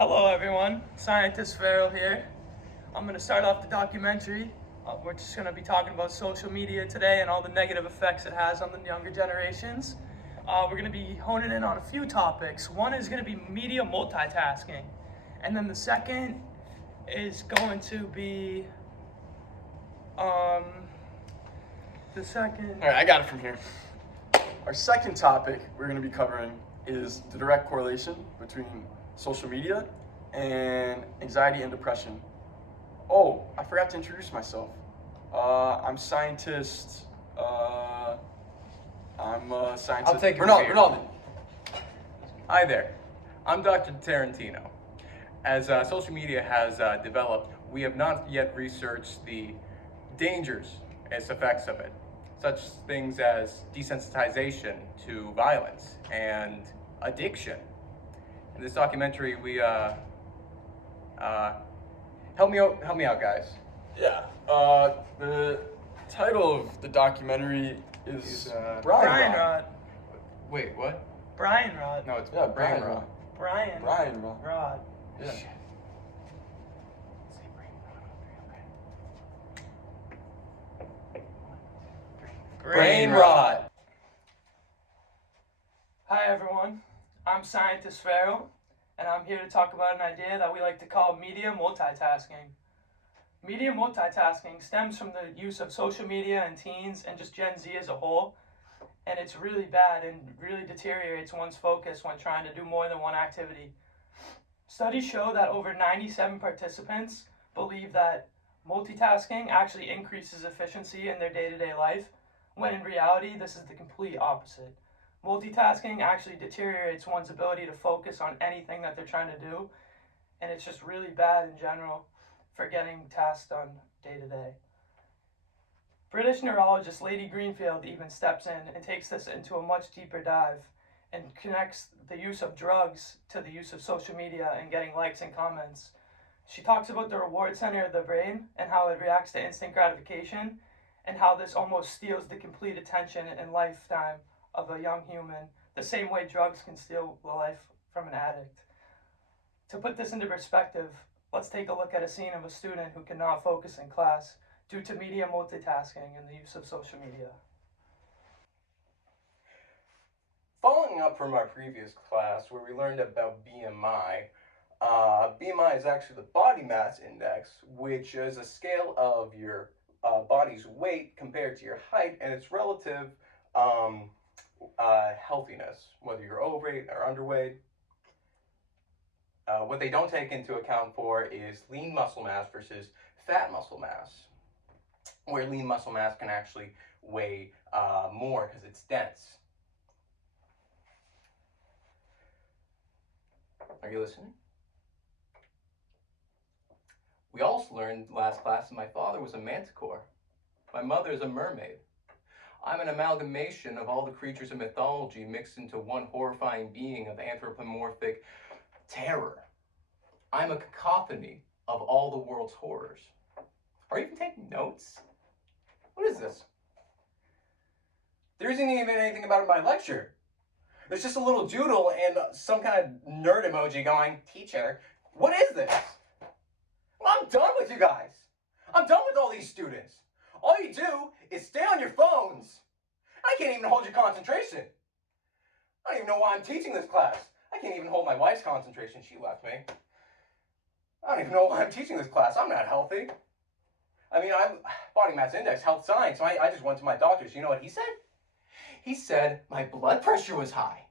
Hello everyone, Scientist Farrell here. I'm going to start off the documentary. We're just going to be talking about social media today and all the negative effects it has on the younger generations. We're going to be honing in on a few topics. One is going to be media multitasking. And then the second is going to be, the second... All right, I got it from here. Our second topic we're going to be covering is the direct correlation between social media and anxiety and depression. Oh, I forgot to introduce myself. I'm scientist. I'm a scientist. I'll take it. Ronaldo. Hi there, I'm Dr. Tarantino. As social media has developed, we have not yet researched the dangers and effects of it, such things as desensitization to violence and addiction. In this documentary, we help me out, guys. Yeah. The title of the documentary is Brian Rod. Wait, what? Brian Rod. No, it's Yeah, Brain Brian Rot. Rot. Brian Brian Rod. Rod. Yeah. Say Brain Rot. Brain Rot. Hi everyone, I'm Scientist Farrell, and I'm here to talk about an idea that we like to call media multitasking. Media multitasking stems from the use of social media in teens and just Gen Z as a whole, and it's really bad and really deteriorates one's focus when trying to do more than one activity. Studies show that over 97 participants believe that multitasking actually increases efficiency in their day-to-day life, when in reality this is the complete opposite. Multitasking actually deteriorates one's ability to focus on anything that they're trying to do, and it's just really bad in general for getting tasks done day to day. British neurologist Lady Greenfield even steps in and takes this into a much deeper dive and connects the use of drugs to the use of social media and getting likes and comments. She talks about the reward center of the brain and how it reacts to instant gratification, and how this almost steals the complete attention and lifetime of a young human, the same way drugs can steal the life from an addict. To put this into perspective, let's take a look at a scene of a student who cannot focus in class due to media multitasking and the use of social media. Following up from our previous class where we learned about BMI, BMI is actually the body mass index, which is a scale of your body's weight compared to your height and its relative healthiness, whether you're overweight or underweight. What they don't take into account for is lean muscle mass versus fat muscle mass, where lean muscle mass can actually weigh more because it's dense. Are you listening? We also learned last class that my father was a manticore. My mother is a mermaid. I'm an amalgamation of all the creatures of mythology mixed into one horrifying being of anthropomorphic terror. I'm a cacophony of all the world's horrors. Are you even taking notes? What is this? There isn't even anything about it in my lecture. There's just a little doodle and some kind of nerd emoji going, "Teacher, what is this?" Well, I'm done with you guys. I'm done with all these students. All you do is stay on your phones. I can't even hold your concentration. I don't even know why I'm teaching this class. I can't even hold my wife's concentration. She left me. I don't even know why I'm teaching this class. I'm not healthy. I mean, I'm body mass index, health science. So I just went to my doctor's. You know what he said? He said my blood pressure was high.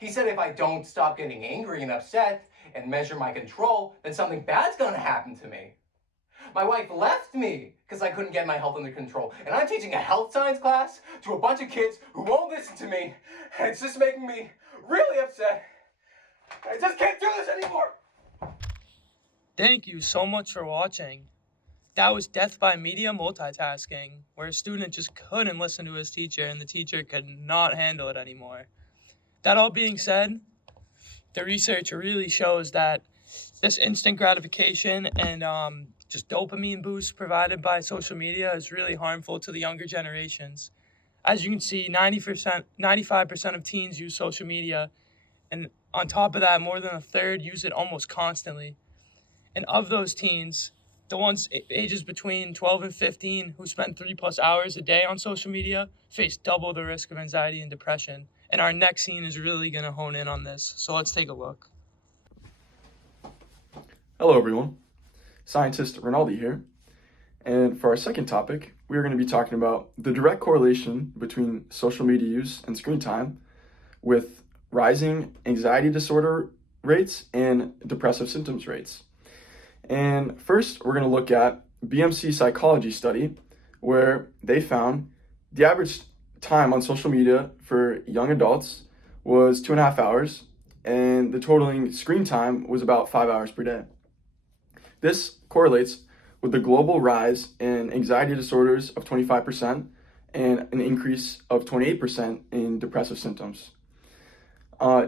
He said if I don't stop getting angry and upset and measure my control, then something bad's gonna happen to me. My wife left me because I couldn't get my health under control. And I'm teaching a health science class to a bunch of kids who won't listen to me. And it's just making me really upset. I just can't do this anymore. Thank you so much for watching. That was Death by Media Multitasking, where a student just couldn't listen to his teacher and the teacher could not handle it anymore. That all being said, the research really shows that this instant gratification and just dopamine boost provided by social media is really harmful to the younger generations. As you can see, 95% of teens use social media, and On top of that, more than a third use it almost constantly. And of those teens, the ones ages between 12 and 15 who spend 3+ hours a day on social media face double the risk of anxiety and depression. And our next scene is really going to hone in on this. So let's take a look. Hello, everyone. Scientist Rinaldi here. And for our second topic, we are going to be talking about the direct correlation between social media use and screen time with rising anxiety disorder rates and depressive symptoms rates. And first, we're going to look at BMC Psychology study, where they found the average time on social media for young adults was 2.5 hours, and the totaling screen time was about 5 hours per day. This correlates with the global rise in anxiety disorders of 25% and an increase of 28% in depressive symptoms.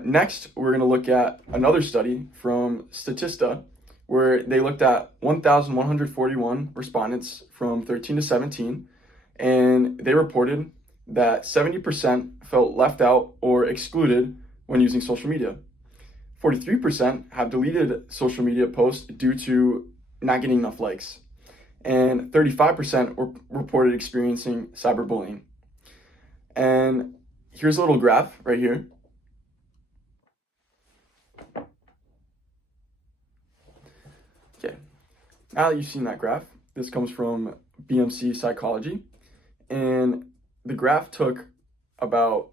Next, we're going to look at another study from Statista, where they looked at 1,141 respondents from 13 to 17, and they reported that 70% felt left out or excluded when using social media. 43% have deleted social media posts due to not getting enough likes, and 35% reported experiencing cyberbullying. And here's a little graph right here. Okay, now that you've seen that graph, this comes from BMC Psychology, and the graph took about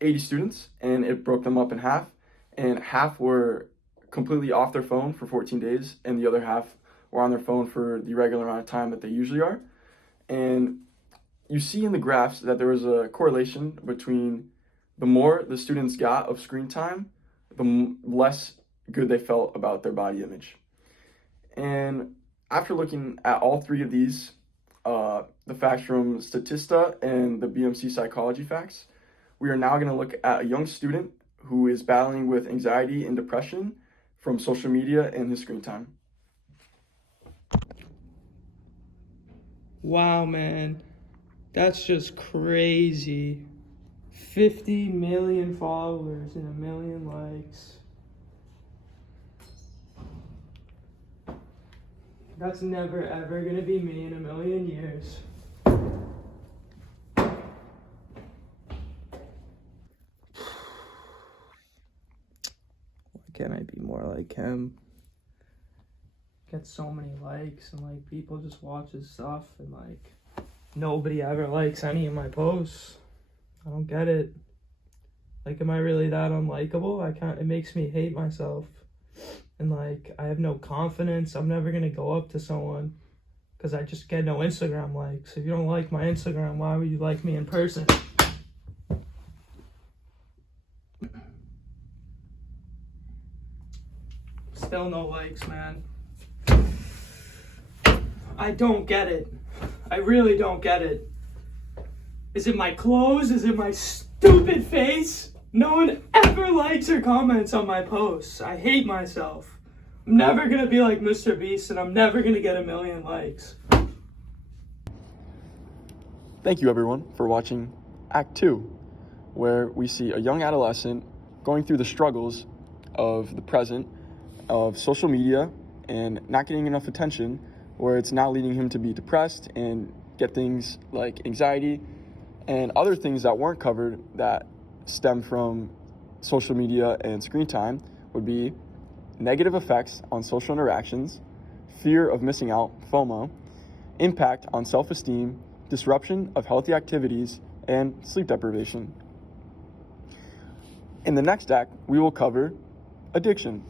80 students and it broke them up in half, and half were completely off their phone for 14 days and the other half were on their phone for the regular amount of time that they usually are. And you see in the graphs that there was a correlation between the more the students got of screen time, the less good they felt about their body image. And after looking at all three of these, the facts from Statista and the BMC Psychology facts, we are now going to look at a young student who is battling with anxiety and depression from social media and his screen time. Wow, man. That's just crazy. 50 million followers and 1 million likes. That's never ever gonna be me in 1,000,000 years. Why can't I be more like him? Get so many likes and like people just watch his stuff and like nobody ever likes any of my posts. I don't get it. Like, am I really that unlikable? It makes me hate myself. And like, I have no confidence. I'm never gonna go up to someone because I just get no Instagram likes. If you don't like my Instagram, why would you like me in person? Still no likes, man. I don't get it. I really don't get it. Is it my clothes? Is it my stupid face? No one ever likes or comments on my posts. I hate myself. I'm never gonna be like Mr. Beast, and I'm never gonna get 1 million likes. Thank you, everyone, for watching Act 2, where we see a young adolescent going through the struggles of the present, of social media, and not getting enough attention, where it's now leading him to be depressed and get things like anxiety and other things that weren't covered that stem from social media and screen time would be negative effects on social interactions, fear of missing out, FOMO, impact on self-esteem, disruption of healthy activities, and sleep deprivation. In the next act, we will cover addiction.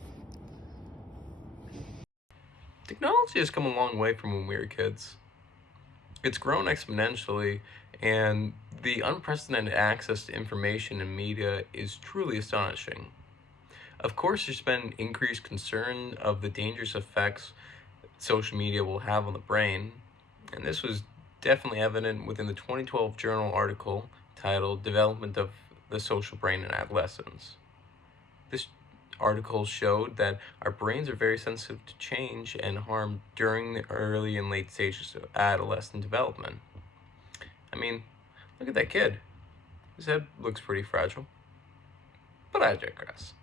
Technology has come a long way from when we were kids. It's grown exponentially, and the unprecedented access to information and media is truly astonishing. Of course, there's been increased concern of the dangerous effects social media will have on the brain, and this was definitely evident within the 2012 journal article titled Development of the Social Brain in Adolescence. This article showed that our brains are very sensitive to change and harm during the early and late stages of adolescent development. I mean, look at that kid. His head looks pretty fragile. But I digress.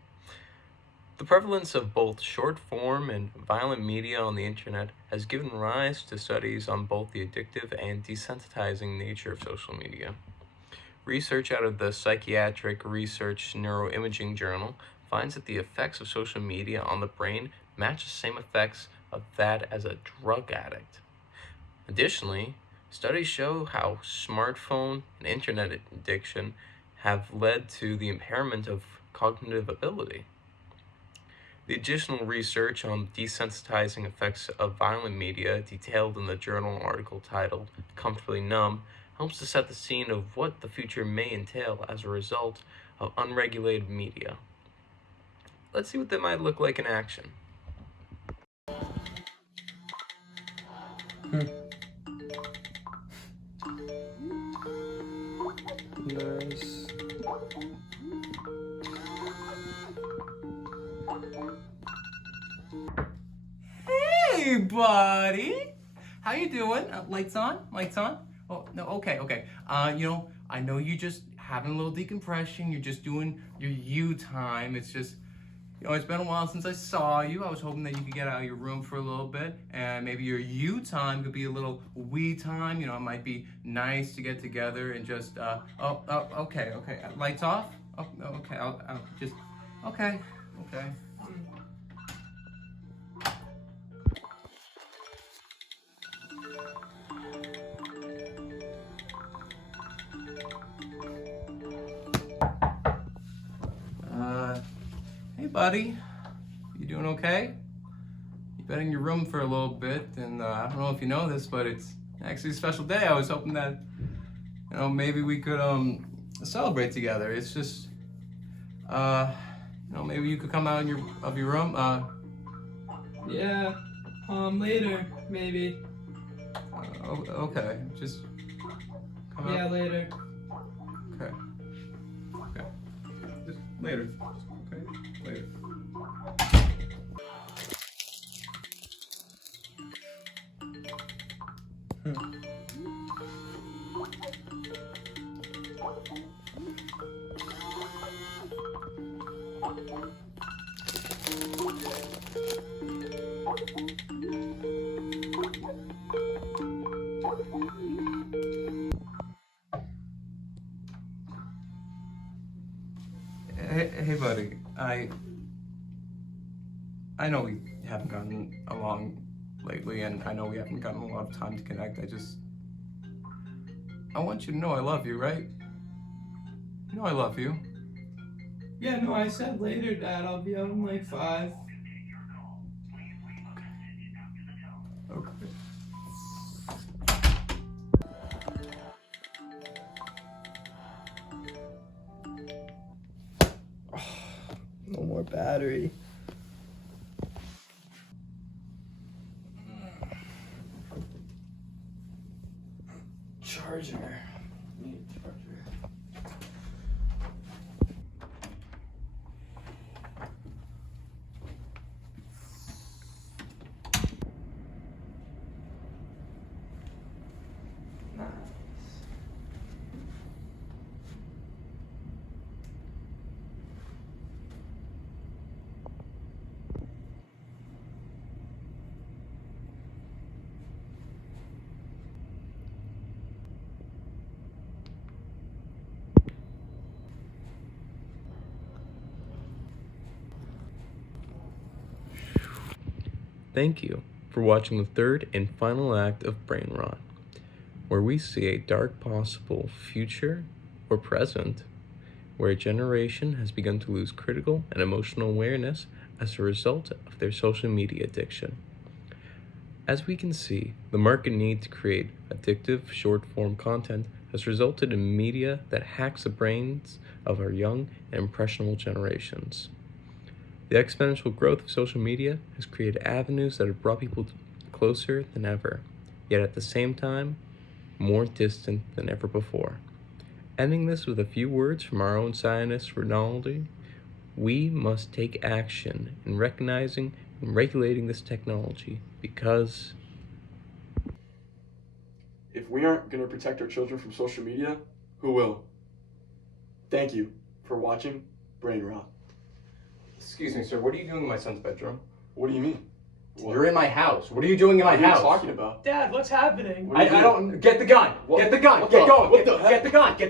The prevalence of both short-form and violent media on the internet has given rise to studies on both the addictive and desensitizing nature of social media. Research out of the Psychiatric Research Neuroimaging Journal finds that the effects of social media on the brain match the same effects of that as a drug addict. Additionally, studies show how smartphone and internet addiction have led to the impairment of cognitive ability. The additional research on desensitizing effects of violent media, detailed in the journal article titled Comfortably Numb, helps to set the scene of what the future may entail as a result of unregulated media. Let's see what that might look like in action. Nice. Hey, buddy. How you doing? Lights on? Lights on? Oh, no, okay. I know you just having a little decompression. You're just doing your you time. It's just, it's been a while since I saw you. I was hoping that you could get out of your room for a little bit, and maybe your you time could be a little we time. It might be nice to get together and just, okay. Lights off? Oh, okay, I'll just, okay. Hey, buddy. You doing okay? You've been in your room for a little bit, and I don't know if you know this, but it's actually a special day. I was hoping that, maybe we could celebrate together. It's just, maybe you could come out of your room. Yeah, later, maybe. Okay. Just come out. Yeah, later. Okay. Just later. Okay. Later. Hey, buddy. I know we haven't gotten along lately, and I know we haven't gotten a lot of time to connect. I want you to know I love you, right? You know I love you. Yeah, no, I said later, Dad. I'll be out in like 5. Okay. No more battery. Charger. Need a charger. Thank you for watching the third and final act of Brain Rot, where we see a dark possible future or present where a generation has begun to lose critical and emotional awareness as a result of their social media addiction. As we can see, the market need to create addictive short-form content has resulted in media that hacks the brains of our young and impressionable generations. The exponential growth of social media has created avenues that have brought people closer than ever, yet at the same time, more distant than ever before. Ending this with a few words from our own scientist, Rinaldi, we must take action in recognizing and regulating this technology because If we aren't going to protect our children from social media, who will? Thank you for watching Brain Rot. Excuse me, sir. What are you doing in my son's bedroom? What do you mean? You're in my house. What are you doing in my What are you house? talking about? Dad, what's happening? What are you I don't get the gun. What- Get the gun. what Get the- going. what the Get the gun. Get the